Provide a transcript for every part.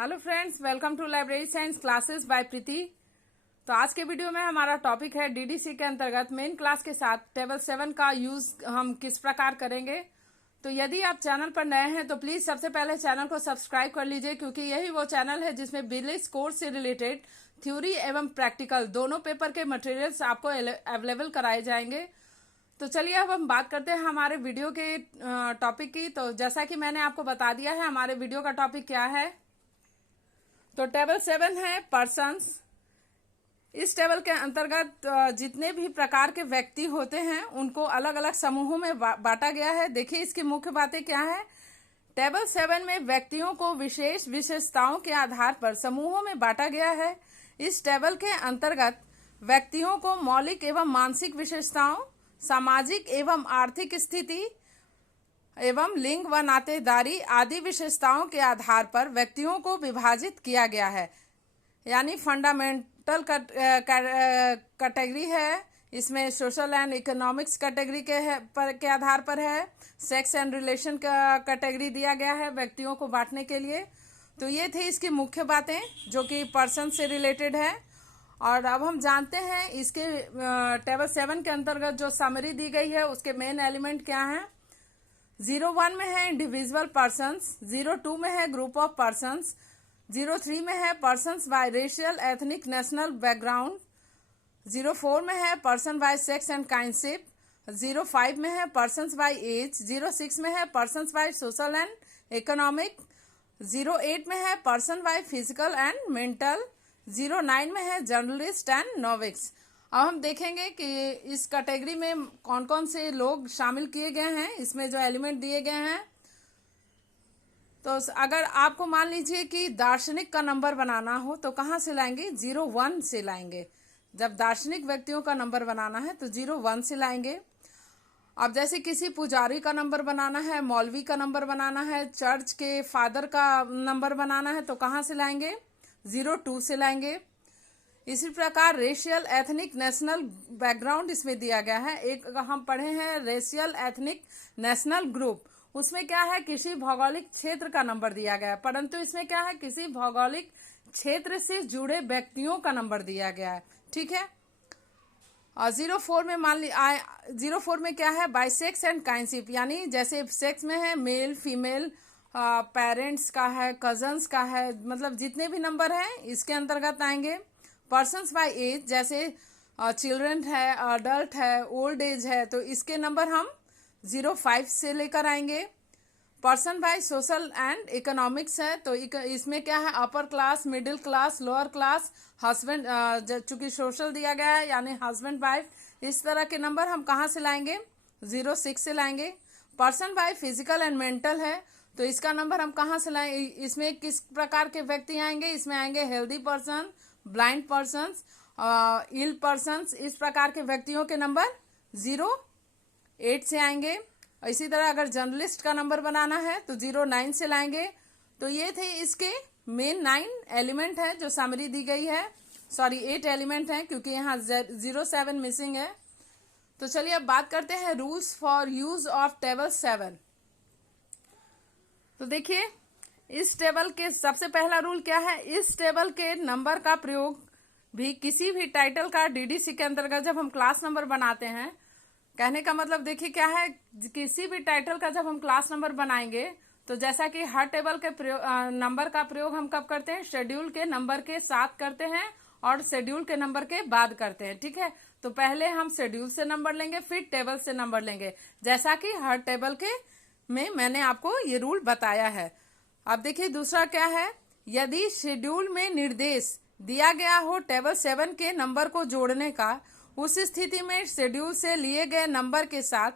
Hello friends, welcome to library science classes by Preeti. तो आज के वीडियो में हमारा टॉपिक है डीडीसी के अंतर्गत मेन क्लास के साथ टेबल 7 का यूज हम किस प्रकार करेंगे। तो यदि आप चैनल पर नए हैं तो प्लीज सबसे पहले चैनल को सब्सक्राइब कर लीजिए, क्योंकि यही वो चैनल है जिसमें बिजनेस कोर्स से रिलेटेड थ्योरी एवं प्रैक्टिकल दोनों पेपर के मटेरियल्स आपको अवेलेबल कराए जाएंगे। तो चलिए अब हम बात करते हैं हमारे वीडियो के टॉपिक की। तो जैसा कि मैंने आपको बता दिया है हमारे वीडियो का टॉपिक क्या है। तो टेबल 7 है पर्सन्स। इस टेबल के अंतर्गत जितने भी प्रकार के व्यक्ति होते हैं उनको अलग अलग समूहों में बांटा गया है। देखिए इसकी मुख्य बातें क्या है। टेबल 7 में व्यक्तियों को विशेष विशेषताओं के आधार पर समूहों में बांटा गया है। इस टेबल के अंतर्गत व्यक्तियों को मौलिक एवं मानसिक विशेषताओं, सामाजिक एवं आर्थिक स्थिति एवं लिंग व नातेदारी आदि विशेषताओं के आधार पर व्यक्तियों को विभाजित किया गया है। यानी फंडामेंटल कैटेगरी है, इसमें सोशल एंड इकोनॉमिक्स कैटेगरी के आधार पर है। सेक्स एंड रिलेशन का कैटेगरी दिया गया है व्यक्तियों को बांटने के लिए। तो ये थी इसकी मुख्य बातें जो कि पर्सन से रिलेटेड है। और अब हम जानते हैं इसके टेबल 7 के अंतर्गत जो समरी दी गई है उसके मेन एलिमेंट क्या हैं। 01 में है इंडिविजुअल पर्सन्स, 02 में है ग्रुप ऑफ पर्सन्स, 03 में है persons by racial ethnic national background, 04 में है person by sex and kinship, 05 में है पर्सन्स बाय एज, 06 में है persons by social and economic, 08 में है person by physical and mental, 09 में है जर्नलिस्ट एंड नोविक्स। अब हम देखेंगे कि इस कैटेगरी में कौन कौन से लोग शामिल किए गए हैं, इसमें जो एलिमेंट दिए गए हैं। तो अगर आपको मान लीजिए कि दार्शनिक का नंबर बनाना हो तो कहाँ से लाएंगे, 01 से लाएंगे। जब दार्शनिक व्यक्तियों का नंबर बनाना है तो 01 से लाएंगे। अब जैसे किसी पुजारी का नंबर बनाना है, मौलवी का नंबर बनाना है, चर्च के फादर का नंबर बनाना है तो कहाँ से लाएंगे, 02 से लाएंगे। इसी प्रकार रेशियल एथनिक नेशनल बैकग्राउंड इसमें दिया गया है। एक हम पढ़े हैं रेशियल एथनिक नेशनल ग्रुप, उसमें क्या है किसी भौगोलिक क्षेत्र का नंबर दिया गया है, परंतु इसमें क्या है किसी भौगोलिक क्षेत्र से जुड़े व्यक्तियों का नंबर दिया गया है। ठीक है। और 04 में मान ली 04 में क्या है बाइसेक्स एंड काइंडशिप, यानी जैसे सेक्स में है मेल फीमेल, पेरेंट्स का है, कजन्स का है, मतलब जितने भी नंबर हैं इसके अंतर्गत आएंगे। पर्सन्स बाय एज, जैसे चिल्ड्रन है, अडल्ट है, ओल्ड एज है, तो इसके नंबर हम 05 से लेकर आएंगे। Person by social and economics है, तो इसमें क्या है upper class, middle class, lower class, husband, चूंकि सोशल दिया गया है यानी हस्बैंड वाइफ, इस तरह के नंबर हम कहाँ से लाएंगे, 06 से लाएंगे। Person by physical and mental है, तो इसका नंबर हम कहाँ से लाएंगे, इसमें किस प्रकार के व्यक्ति आएंगे, इसमें आएंगे हेल्दी पर्सन, ब्लाइंड पर्सन्स, इल पर्सन्स, इस प्रकार के व्यक्तियों के नंबर 08 से आएंगे। इसी तरह अगर जर्नलिस्ट का नंबर बनाना है तो 09 से लाएंगे। तो ये थे इसके मेन 9 एलिमेंट है जो समरी दी गई है। सॉरी 8 एलिमेंट है क्योंकि यहाँ 07 मिसिंग है। तो चलिए अब बात करते हैं rules for use of table 7। तो देखिए इस टेबल के सबसे पहला रूल क्या है, इस टेबल के नंबर का प्रयोग भी किसी भी टाइटल का डीडीसी के अंतर्गत जब हम क्लास नंबर बनाते हैं, कहने का मतलब देखिए क्या है, किसी भी टाइटल का जब हम क्लास नंबर बनाएंगे तो जैसा कि हर टेबल के नंबर का प्रयोग हम कब करते हैं, शेड्यूल के नंबर के साथ करते हैं और शेड्यूल के नंबर के बाद करते हैं। ठीक है। तो पहले हम शेड्यूल से नंबर लेंगे फिर टेबल से नंबर लेंगे, जैसा कि हर टेबल के में मैंने आपको ये रूल बताया है। अब देखिए दूसरा क्या है, यदि शेड्यूल में निर्देश दिया गया हो टेबल 7 के नंबर को जोड़ने का, उस स्थिति में शेड्यूल से लिए गए नंबर के साथ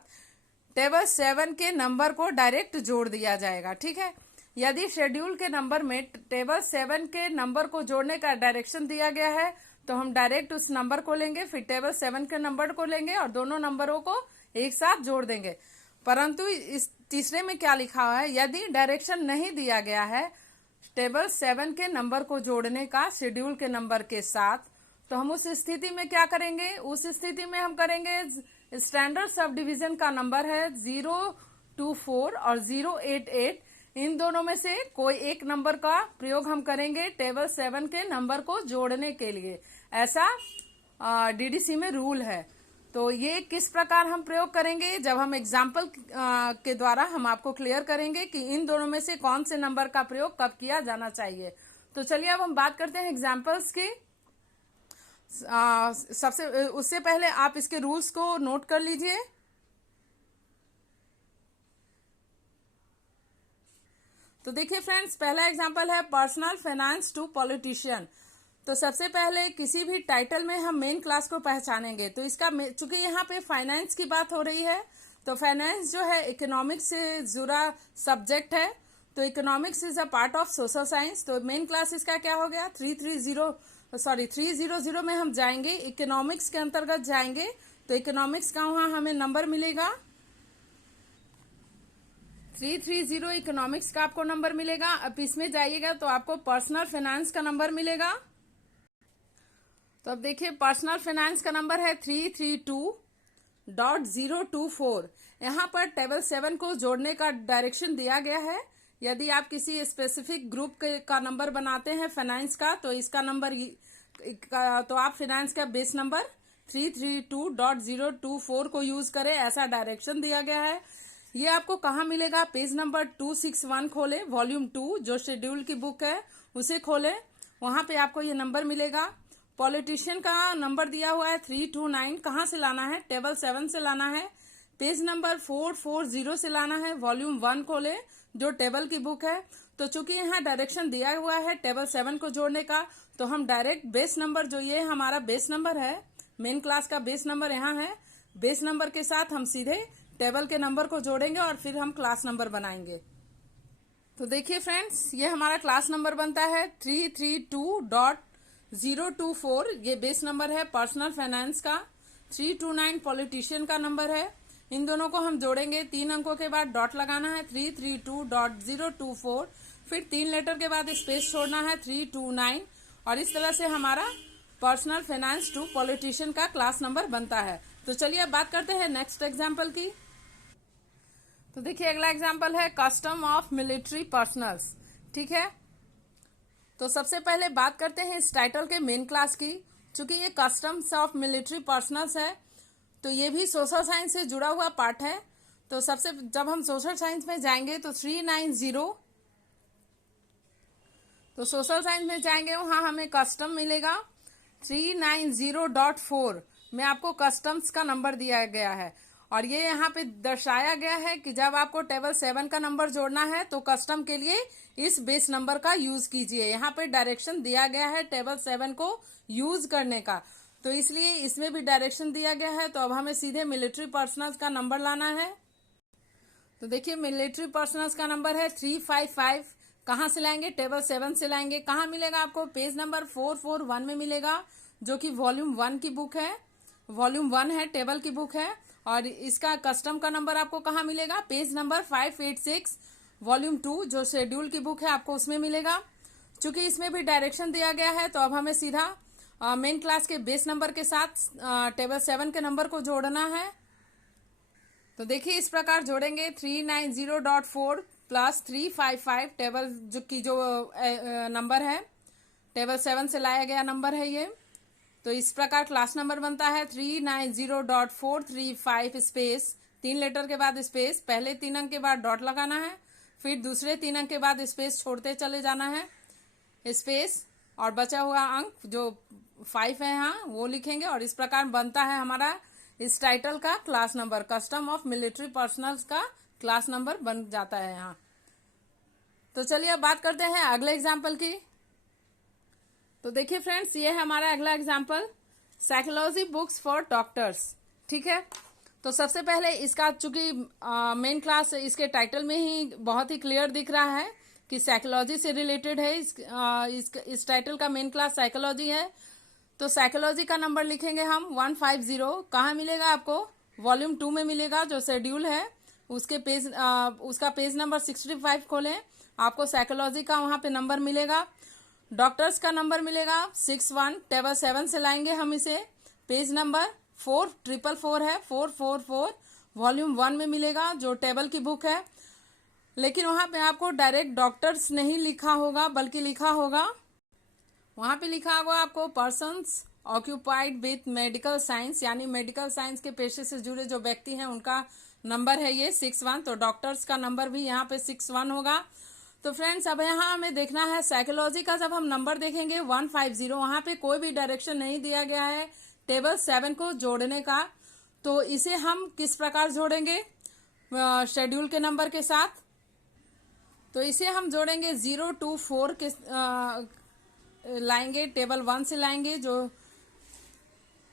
टेबल 7 के नंबर को डायरेक्ट जोड़ दिया जाएगा। ठीक है। यदि शेड्यूल के नंबर में टेबल 7 के नंबर को जोड़ने का डायरेक्शन दिया गया है तो हम डायरेक्ट उस नंबर को लेंगे, फिर टेबल 7 के नंबर को लेंगे और दोनों नंबरों को एक साथ जोड़ देंगे। परंतु इस तीसरे में क्या लिखा हुआ है, यदि डायरेक्शन नहीं दिया गया है टेबल 7 के नंबर को जोड़ने का शेड्यूल के नंबर के साथ, तो हम उस स्थिति में क्या करेंगे, उस स्थिति में हम करेंगे स्टैंडर्ड सब डिवीजन का नंबर है 024 और 088, इन दोनों में से कोई एक नंबर का प्रयोग हम करेंगे टेबल 7 के नंबर को जोड़ने के लिए। ऐसा डीडीसी में रूल है। तो ये किस प्रकार हम प्रयोग करेंगे, जब हम एग्जाम्पल के द्वारा हम आपको क्लियर करेंगे कि इन दोनों में से कौन से नंबर का प्रयोग कब किया जाना चाहिए। तो चलिए अब हम बात करते हैं एग्जाम्पल्स की। उससे पहले आप इसके रूल्स को नोट कर लीजिए। तो देखिए फ्रेंड्स, पहला एग्जाम्पल है पर्सनल फाइनेंस टू पॉलिटिशियन। तो सबसे पहले किसी भी टाइटल में हम मेन क्लास को पहचानेंगे। तो इसका चूंकि यहाँ पे फाइनेंस की बात हो रही है, तो फाइनेंस जो है इकोनॉमिक्स से जुड़ा सब्जेक्ट है। तो economics is a part of social science. तो मेन क्लास इसका क्या हो गया, 300 में हम जाएंगे, इकोनॉमिक्स के अंतर्गत जाएंगे। तो इकोनॉमिक्स का वहां हमें नंबर मिलेगा 330। इकोनॉमिक्स का आपको नंबर मिलेगा। अब इसमें जाइएगा तो आपको पर्सनल फाइनेंस का नंबर मिलेगा। तो अब देखिए पर्सनल फाइनेंस का नंबर है 332.024। यहाँ पर टेबल 7 को जोड़ने का डायरेक्शन दिया गया है। यदि आप किसी स्पेसिफिक ग्रुप का नंबर बनाते हैं फाइनेंस का, तो इसका नंबर तो आप फाइनेंस का बेस नंबर 332.024 को यूज करें, ऐसा डायरेक्शन दिया गया है। ये आपको कहाँ मिलेगा, पेज नंबर 261 खोले, वॉल्यूम 2 जो शेड्यूल की बुक है उसे खोले, वहां पे आपको ये नंबर मिलेगा। पॉलिटिशियन का नंबर दिया हुआ है 329। कहाँ से लाना है, टेबल 7 से लाना है। पेज नंबर 440 से लाना है, वॉल्यूम 1 खोले जो टेबल की बुक है। तो चूंकि यहाँ डायरेक्शन दिया हुआ है टेबल 7 को जोड़ने का, तो हम डायरेक्ट बेस नंबर, जो ये हमारा बेस नंबर है, मेन क्लास का बेस नंबर यहाँ है, बेस नंबर के साथ हम सीधे टेबल के नंबर को जोड़ेंगे और फिर हम क्लास नंबर बनाएंगे। तो देखिए फ्रेंड्स, ये हमारा क्लास नंबर बनता है 332.024। ये बेस नंबर है पर्सनल फाइनेंस का। 329 पॉलिटिशियन का नंबर है। इन दोनों को हम जोड़ेंगे, 3 अंकों के बाद डॉट लगाना है 332.024, फिर 3 लेटर के बाद स्पेस छोड़ना है 329, और इस तरह से हमारा पर्सनल फाइनेंस टू पॉलिटिशियन का क्लास नंबर बनता है। तो चलिए अब बात करते हैं नेक्स्ट एग्जाम्पल की। तो देखिए अगला एग्जाम्पल है कस्टम ऑफ मिलिट्री पर्सनल्स। ठीक है, तो सबसे पहले बात करते हैं इस टाइटल के मेन क्लास की। चूंकि ये कस्टम्स ऑफ मिलिट्री पर्सनल्स है, तो ये भी सोशल साइंस से जुड़ा हुआ पार्ट है। तो सबसे जब हम सोशल साइंस में जाएंगे तो 390, तो सोशल साइंस में जाएंगे वहां हमें कस्टम मिलेगा 390.4 में आपको कस्टम्स का नंबर दिया गया है। और ये यहाँ पे दर्शाया गया है कि जब आपको टेबल 7 का नंबर जोड़ना है तो कस्टम के लिए इस बेस नंबर का यूज कीजिए। यहाँ पे डायरेक्शन दिया गया है टेबल 7 को यूज करने का, तो इसलिए इसमें भी डायरेक्शन दिया गया है। तो अब हमें सीधे मिलिट्री पर्सनल्स का नंबर लाना है। तो देखिए मिलिट्री पर्सनल्स का नंबर है 355। कहाँ से लाएंगे, टेबल 7 से लाएंगे। कहाँ मिलेगा आपको, पेज नंबर 441 में मिलेगा, जो कि वॉल्यूम 1 की बुक है। वॉल्यूम 1 है, टेबल की बुक है। और इसका कस्टम का नंबर आपको कहाँ मिलेगा, पेज नंबर 586, वॉल्यूम 2 जो शेड्यूल की बुक है आपको उसमें मिलेगा। चूंकि इसमें भी डायरेक्शन दिया गया है, तो अब हमें सीधा मेन क्लास के बेस नंबर के साथ टेबल 7 के नंबर को जोड़ना है। तो देखिए इस प्रकार जोड़ेंगे 390.4 प्लस 355 टेबल जो नंबर है, टेबल 7 से लाया गया नंबर है ये। तो इस प्रकार क्लास नंबर बनता है 390.435 स्पेस 3 लेटर के बाद स्पेस, पहले 3 अंक के बाद डॉट लगाना है, फिर दूसरे 3 अंक के बाद स्पेस छोड़ते चले जाना है, स्पेस, और बचा हुआ अंक जो 5 है यहाँ वो लिखेंगे। और इस प्रकार बनता है हमारा इस टाइटल का class number, custom of military personnels का क्लास नंबर बन जाता है यहाँ। तो चलिए अब बात करते हैं अगले एग्जाम्पल की। तो देखिए फ्रेंड्स, ये है हमारा अगला example, psychology books for doctors. ठीक है, तो सबसे पहले इसका चूंकि मेन क्लास इसके टाइटल में ही बहुत ही क्लियर दिख रहा है कि साइकोलॉजी से रिलेटेड है। इस टाइटल का मेन क्लास साइकोलॉजी है। तो साइकोलॉजी का नंबर लिखेंगे हम 150। कहाँ मिलेगा आपको, वॉल्यूम 2 में मिलेगा जो शेड्यूल है, उसका पेज नंबर 65 खोलें, आपको साइकोलॉजी का वहां पे नंबर मिलेगा। डॉक्टर्स का नंबर मिलेगा 61, टेबल 7 से लाएंगे हम इसे, पेज नंबर 4444 है, 444, वॉल्यूम 1 में मिलेगा जो टेबल की बुक है। लेकिन वहां पे आपको डायरेक्ट डॉक्टर्स नहीं लिखा होगा, बल्कि लिखा होगा, वहां पे लिखा होगा आपको persons occupied with medical science, यानी मेडिकल साइंस के पेशे से जुड़े जो व्यक्ति हैं उनका नंबर है ये 61। तो डॉक्टर्स का नंबर भी यहाँ पे 61 होगा। तो फ्रेंड्स अब यहाँ हमें देखना है साइकोलॉजी का। जब हम नंबर देखेंगे 150, वहां पे कोई भी डायरेक्शन नहीं दिया गया है टेबल 7 को जोड़ने का। तो इसे हम किस प्रकार जोड़ेंगे शेड्यूल के नंबर के साथ? तो इसे हम जोड़ेंगे 0 to 4 के लाएंगे, टेबल 1 से लाएंगे, जो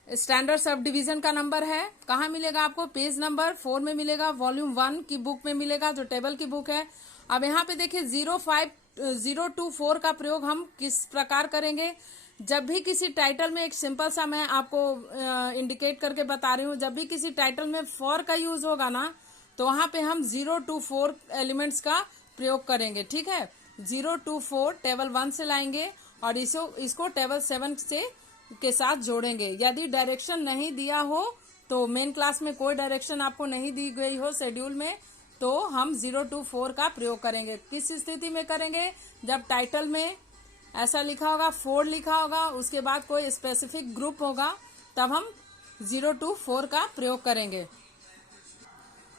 स्टैंडर्ड सब डिवीजन का नंबर है। कहाँ मिलेगा आपको? पेज नंबर 4 में मिलेगा, वॉल्यूम 1 की बुक में मिलेगा, जो टेबल की बुक है। अब यहाँ पे देखिए 0 to 4 का प्रयोग हम किस प्रकार करेंगे? जब भी किसी टाइटल में, एक सिंपल सा मैं आपको इंडिकेट करके बता रही हूँ, जब भी किसी टाइटल में फॉर का यूज होगा ना, तो वहां पे हम 0 to 4 एलिमेंट्स का प्रयोग करेंगे। ठीक है, 0 to 4 टेबल 1 से लाएंगे और इसको टेबल 7 से के साथ जोड़ेंगे। यदि डायरेक्शन नहीं दिया हो, तो मेन क्लास में कोई डायरेक्शन आपको नहीं दी गई हो शेड्यूल में, तो हम 0 to 4 का प्रयोग करेंगे। किस स्थिति में करेंगे? जब टाइटल में ऐसा लिखा होगा, 4 लिखा होगा, उसके बाद कोई स्पेसिफिक ग्रुप होगा, तब हम 0 to 4 का प्रयोग करेंगे।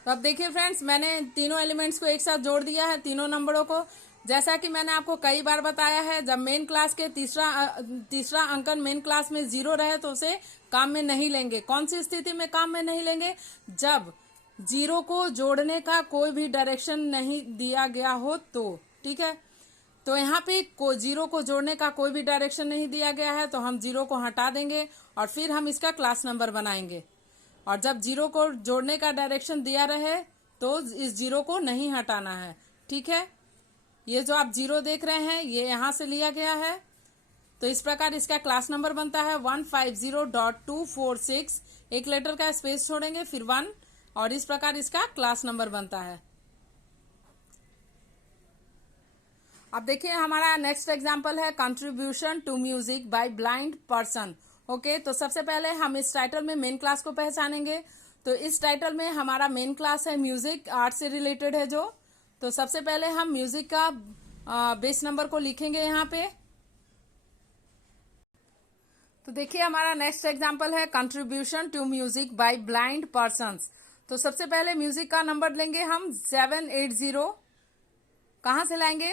तो अब देखिए फ्रेंड्स, मैंने तीनों एलिमेंट्स को एक साथ जोड़ दिया है, तीनों नंबरों को। जैसा कि मैंने आपको कई बार बताया है, जब मेन क्लास के तीसरा अंकन मेन क्लास में 0 रहे तो उसे काम में नहीं लेंगे। कौन सी स्थिति में काम में नहीं लेंगे? जब 0 को जोड़ने का कोई भी डायरेक्शन नहीं दिया गया हो तो। ठीक है, तो यहाँ पे 0 को जोड़ने का कोई भी डायरेक्शन नहीं दिया गया है, तो हम 0 को हटा देंगे और फिर हम इसका क्लास नंबर बनाएंगे। और जब 0 को जोड़ने का डायरेक्शन दिया रहे तो इस 0 को नहीं हटाना है। ठीक है, ये जो आप 0 देख रहे हैं ये यहां से लिया गया है। तो इस प्रकार इसका क्लास नंबर बनता है 150.246। एक लेटर का स्पेस छोड़ेंगे, फिर 1, और इस प्रकार इसका क्लास नंबर बनता है। अब देखिए हमारा नेक्स्ट एग्जाम्पल है contribution to music by blind person. Okay, तो सबसे पहले हम इस टाइटल में मेन क्लास को पहचानेंगे। तो इस टाइटल में हमारा मेन क्लास है म्यूजिक, आर्ट से रिलेटेड है जो। तो सबसे पहले हम म्यूजिक का बेस नंबर को लिखेंगे यहाँ पे। तो देखिए हमारा नेक्स्ट एग्जाम्पल है contribution to music by blind persons. तो सबसे पहले म्यूजिक का नंबर लेंगे हम 780। कहाँ से लाएंगे?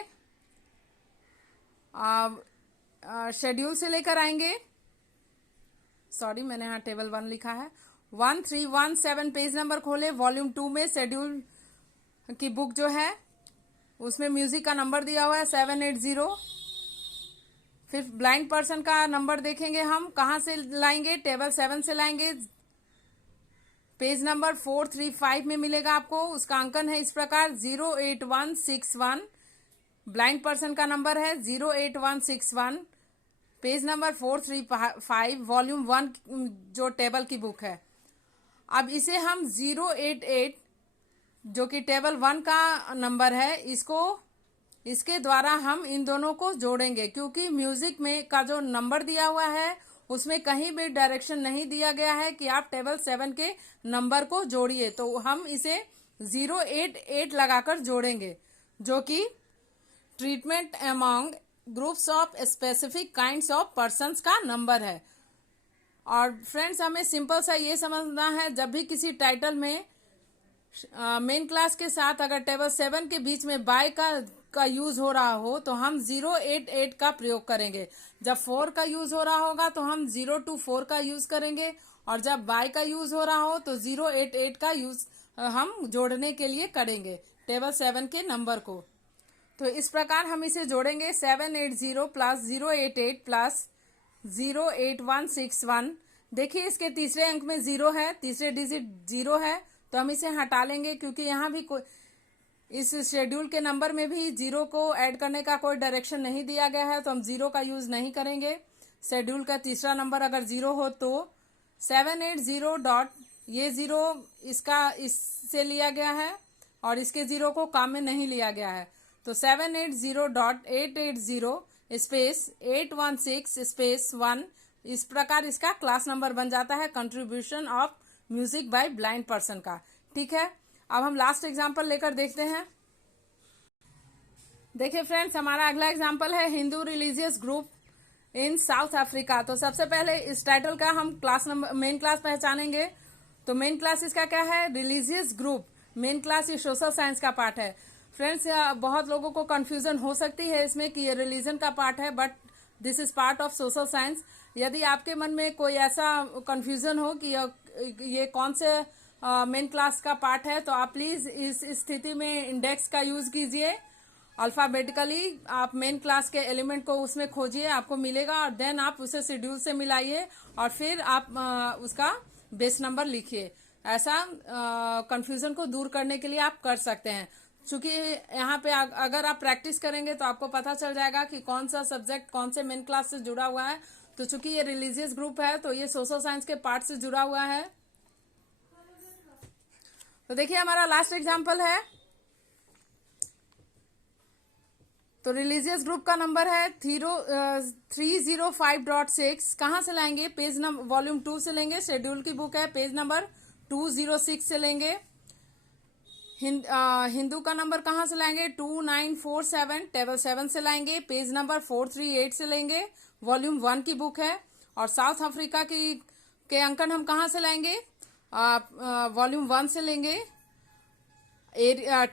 शेड्यूल से लेकर आएंगे। सॉरी, मैंने यहाँ टेबल 1 लिखा है। 1317 पेज नंबर खोले, वॉल्यूम 2 में शेड्यूल की बुक जो है उसमें म्यूजिक का नंबर दिया हुआ है 780। फिर ब्लाइंड पर्सन का नंबर देखेंगे हम, कहाँ से लाएंगे? टेबल 7 से लाएंगे। पेज नंबर 435 में मिलेगा आपको। उसका अंकन है इस प्रकार 08161। ब्लाइंड पर्सन का नंबर है 08161। पेज नंबर 435, वॉल्यूम 1 जो टेबल की बुक है। अब इसे हम 088 जो कि टेबल 1 का नंबर है, इसके द्वारा हम इन दोनों को जोड़ेंगे, क्योंकि म्यूजिक में का जो नंबर दिया हुआ है उसमें कहीं भी डायरेक्शन नहीं दिया गया है कि आप टेबल 7 के नंबर को जोड़िए। तो हम इसे 088 लगाकर जोड़ेंगे, जो कि treatment among groups of specific kinds of persons का नंबर है। और फ्रेंड्स हमें सिंपल सा ये समझना है, जब भी किसी टाइटल में मेन क्लास के साथ अगर टेबल 7 के बीच में बाय का यूज हो रहा हो तो हम 088 का प्रयोग करेंगे। जब 4 का यूज हो रहा होगा तो हम 0 to 4 का यूज करेंगे, और जब बाय का यूज हो रहा हो तो 088 का यूज हम जोड़ने के लिए करेंगे टेबल 7 के नंबर को। तो इस प्रकार हम इसे जोड़ेंगे 780 प्लस 088 प्लस 08161। देखिए इसके तीसरे अंक में 0 है, तीसरे डिजिट 0 है, तो हम इसे हटा लेंगे, क्योंकि यहाँ भी कोई इस शेड्यूल के नंबर में भी 0 को ऐड करने का कोई डायरेक्शन नहीं दिया गया है, तो हम 0 का यूज नहीं करेंगे। शेड्यूल का तीसरा नंबर अगर 0 हो तो 780 डॉट, ये 0 इससे लिया गया है और इसके 0 को काम में नहीं लिया गया है। तो 780.880 स्पेस 816 स्पेस 1, इस प्रकार इसका क्लास नंबर बन जाता है contribution of music by blind person का। ठीक है, अब हम लास्ट एग्जांपल लेकर देखते हैं। देखिए फ्रेंड्स, हमारा अगला एग्जाम्पल है Hindu religious group in south Africa. तो सबसे पहले इस टाइटल का हम क्लास नंबर मेन क्लास पहचानेंगे। तो मेन क्लास इसका क्या है? Religious group. मेन क्लास ये सोशल साइंस का पार्ट है। फ्रेंड्स, बहुत लोगों को कंफ्यूजन हो सकती है इसमें कि ये रिलीजन का पार्ट है, but this is part of social science. यदि आपके मन में कोई ऐसा कंफ्यूजन हो कि ये कौन से मेन क्लास का पार्ट है, तो आप प्लीज इस स्थिति में इंडेक्स का यूज कीजिए। अल्फाबेटिकली आप मेन क्लास के एलिमेंट को उसमें खोजिए, आपको मिलेगा, और देन आप उसे शेड्यूल से मिलाइए और फिर आप उसका बेस नंबर लिखिए। ऐसा कंफ्यूजन को दूर करने के लिए आप कर सकते हैं। क्योंकि यहाँ पे अगर आप प्रैक्टिस करेंगे तो आपको पता चल जाएगा कि कौन सा सब्जेक्ट कौन से मेन क्लास से जुड़ा हुआ है। तो चूंकि ये रिलीजियस ग्रुप है तो ये सोशल साइंस के पार्ट से जुड़ा हुआ है। तो देखिए हमारा लास्ट एग्जाम्पल है। तो रिलीजियस ग्रुप का नंबर है 305.6। कहाँ से लाएंगे? पेज नंबर वॉल्यूम 2 से लेंगे। शेड्यूल की बुक है, पेज नंबर 206 से लेंगे। हिंदू का नंबर कहाँ से लाएंगे? 2947 टेबल 7 से लाएंगे। पेज नंबर 438 से लेंगे। वॉल्यूम 1 की बुक है। और साउथ अफ्रीका के अंकन हम कहाँ से लाएंगे? वॉल्यूम 1 से लेंगे।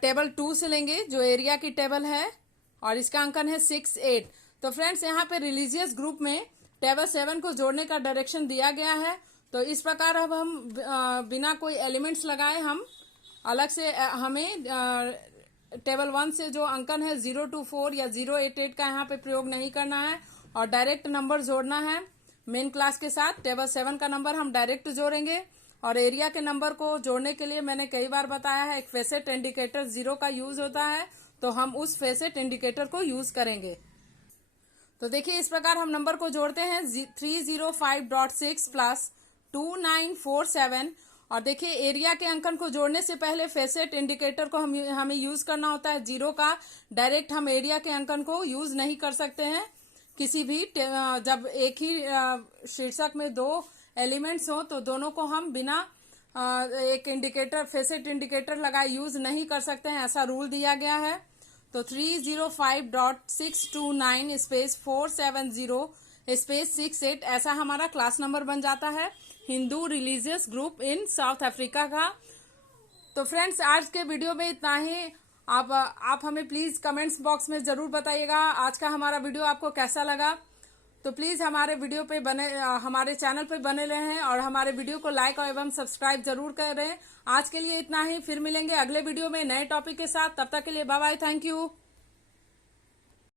टेबल 2 से लेंगे, जो एरिया की टेबल है, और इसका अंकन है 68। तो फ्रेंड्स, यहाँ पे रिलीजियस ग्रुप में टेबल 7 को जोड़ने का डायरेक्शन दिया गया है। तो इस प्रकार अब हम बिना कोई एलिमेंट्स लगाए हम अलग से हमें टेबल 1 से जो अंकन है 024 या 088 का यहाँ पे प्रयोग नहीं करना है और डायरेक्ट नंबर जोड़ना है मेन क्लास के साथ। टेबल 7 का नंबर हम डायरेक्ट जोड़ेंगे। और एरिया के नंबर को जोड़ने के लिए मैंने कई बार बताया है, एक फेसेट इंडिकेटर 0 का यूज होता है, तो हम उस फेसेट इंडिकेटर को यूज करेंगे। तो देखिए इस प्रकार हम नंबर को जोड़ते हैं 305.6 प्लस 2947। और देखिए एरिया के अंकन को जोड़ने से पहले फेसेट इंडिकेटर को हमें यूज करना होता है 0 का। डायरेक्ट हम एरिया के अंकन को यूज नहीं कर सकते हैं किसी भी जब एक ही शीर्षक में 2 एलिमेंट्स हो, तो दोनों को हम बिना एक इंडिकेटर फेसेट इंडिकेटर लगाए यूज नहीं कर सकते हैं, ऐसा रूल दिया गया है। तो 305.629 स्पेस 470 स्पेस 68 ऐसा हमारा क्लास नंबर बन जाता है Hindu religious group in south Africa का। तो फ्रेंड्स, आज के वीडियो में इतना ही। आप हमें प्लीज कमेंट्स बॉक्स में जरूर बताइएगा आज का हमारा वीडियो आपको कैसा लगा। तो प्लीज हमारे वीडियो पे हमारे चैनल पे बने रहें और हमारे वीडियो को लाइक और एवं सब्सक्राइब जरूर करें। आज के लिए इतना ही, फिर मिलेंगे अगले वीडियो में नए टॉपिक के साथ। तब तक के लिए बाय बाय, थैंक यू।